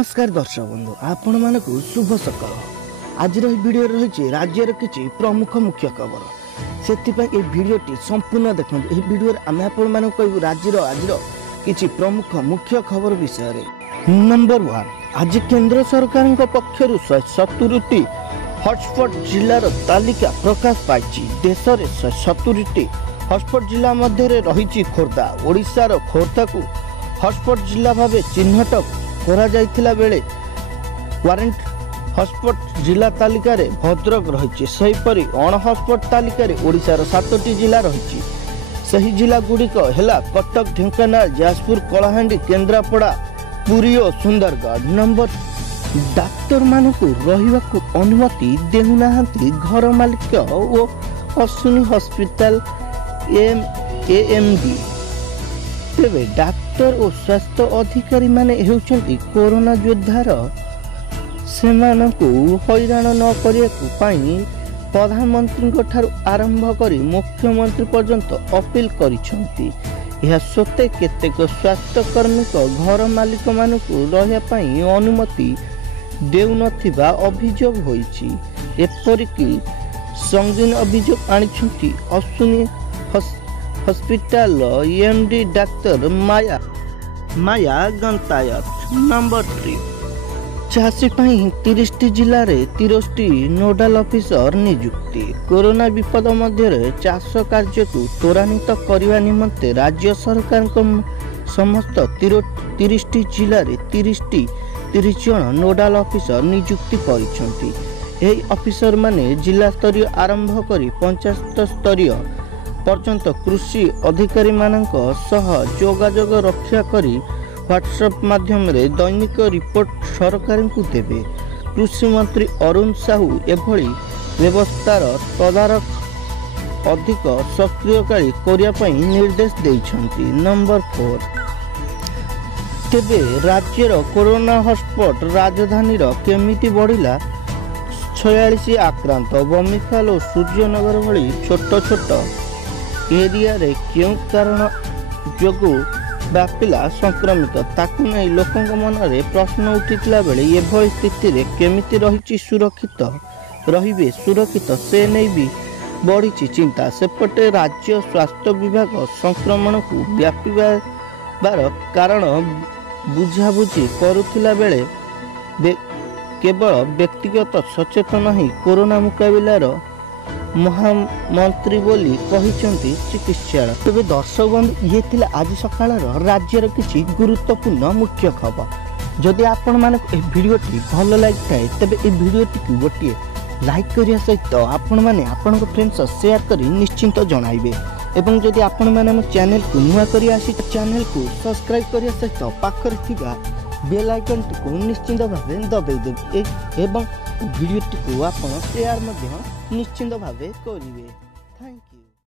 नमस्कार दर्शक बंधु आपण मानक शुभ सकाल। आज वीडियो रही राज्यर किसी प्रमुख मुख्य खबर से भिडटी संपूर्ण देखते। यह वीडियो आम आपण कहूँ राज्यर आज किसी प्रमुख मुख्य खबर विषय। नंबर 1, आज केंद्र सरकार पक्षर 170टी हॉटस्पॉट जिलार तालिका प्रकाश पाई। देश में 170टी हॉटस्पॉट जिला मध्य रही खोर्धा। ओडिशार खोर्धा को हॉटस्पॉट जिला भाव चिन्हट करा जाइथिला बेले वारंट हॉटस्पॉट जिला तालिका रे भद्रक रही। सेहीपरि अण हॉटस्पॉट तालिका रे ओडिशार 7टी जिला रही। सही जिला गुड़िक है कटक, ढेंकानाल, जाजपुर, कलाहांडी, केन्द्रापड़ा, पुरी और सुंदरगढ़। नंबर डाक्तर मानक रहिबाकु अनुमति देउनाहांती घर मालिक और अश्विनी हॉस्पिटल एएमडी। तेरे डाक्तर और स्वास्थ्य अधिकारी माने हेउचंती कोरोना योद्धार सेमानकु हैरान न करियाकु पाई प्रधानमंत्री ठारू आरंभ करी मुख्यमंत्री पर्यंत अपील करिसंती। यह सत्ते केतेक स्वास्थ्य कर्मी घर मालिक मानकु रहिया पाई अनुमति देउ नथिबा अभियोग होईछि। एपरिकी संगीन अभियोग आनिछंती अश्विनी हॉस्पिटल एमडी डाक्तर माया गंतायत। नंबर 3, चाषी 30टी जिले में 30टी नोडाल ऑफिसर नियुक्ति। कोरोना विपद मध्य चाष कार्य को त्वरान्वित करने निमंते राज्य सरकार समस्त 30टी जिले में 30 जन नोडाल ऑफिसर नियुक्ति करिसेंती। एही ऑफिसर माने जिला स्तरीय आरंभ करी पंचायत स्तरीय पर्यंत कृषि अधिकारी मानक सह जोगाजोग रक्षा करी व्हाट्सएप माध्यम रे दैनिक रिपोर्ट सरकार को देवे। कृषि मंत्री अरुण साहू एभली व्यवस्थार तदारख अधिक सक्रियकारी करने निर्देश देइछंती। नंबर 4, तेबे राज्यर कोरोना हॉटस्पॉट राजधानी केमिति बढ़िला। 46 आक्रांत। बमिखाल और सूर्यनगर भली छोट छोट एरिया रे क्यों कारण जोगु व्यापिला संक्रमित ताकू नहीं लोकों मन में प्रश्न उठिता बेले एभली स्थिति रे केमिति रही सुरक्षित से नहीं भी बढ़ी चिंता। सेपटे राज्य स्वास्थ्य विभाग संक्रमण को व्यापार कारण बुझाबुझी करुथिला बेले केवल व्यक्तिगत सचेतन ही कोरोना मुकाबिलार महामंत्री बोली कहिचंती चिकित्सालय। तेज दर्शक बंधु ये थिला आज सकाळ राज्यर किसी गुरुत्वपूर्ण मुख्य खबर। जदि आपण मानक ए भिडियोटी भल लगी तेबे ए भिडियोटी को गोटे लाइक करिया सहित आपण माने आपण फ्रेंड्स शेयर करी निश्चिंत जणाइबे। एवं जदि आपण माने हम चैनल को नुआ करी आसी चैनल को सब्सक्राइब करिया सहित पाखर थिबा बेल आइकन को निश्चिंत भावे दबाई देबे एवं भिडियोटी को आपण शेयर निश्चिंत भावे करिवे। Thank you.